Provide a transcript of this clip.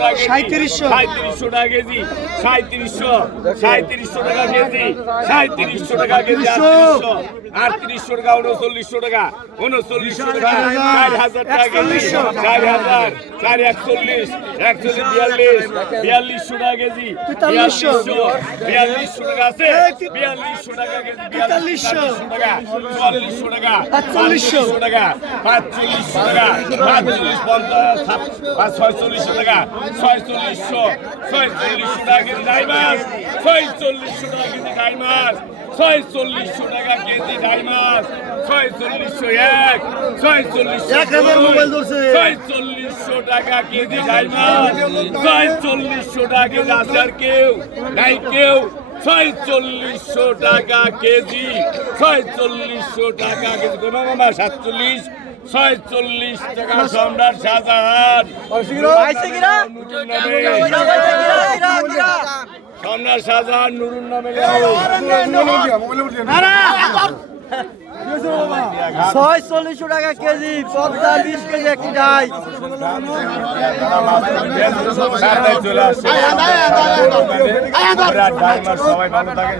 টাকা কেজি, 3700 টাকা কেজি, 3700 টাকা কেজি, 3800 টাকা, 3900 টাকা, 3900 টাকা, 4000 টাকা কেজি, 4000, 4140, 4142, 4200 টাকা কেজি, 4200 টাকা আছে, 4200 টাকা কেজি, 4300 টাকা, 4400 টাকা, 4500 টাকা, 4500 টাকা, 45, 50, 4600 টাকা, 4600, 4600 টাকা কেজি ডাইমাস, 4600 টাকা কেজি ডাইমাস, 4600 টাকা কেজি ডাইমাস, 4601, 4600 টাকা কেজি ডাইমাস, 4600 টাকা কেজি আছে আর কেউ নাই কেউ, 4600 টাকা কেজি, 4600 টাকা কেজি, কোন মামা 47, 46 টাকা সম্রাট শাহজাহান, সম্রাট শাহজাহান নুরুর নামে 4600 টাকা কেজি, পদ্মা 20 কেজি একটি ডাই। চলে আসছে সবাই ভালো থাকেন।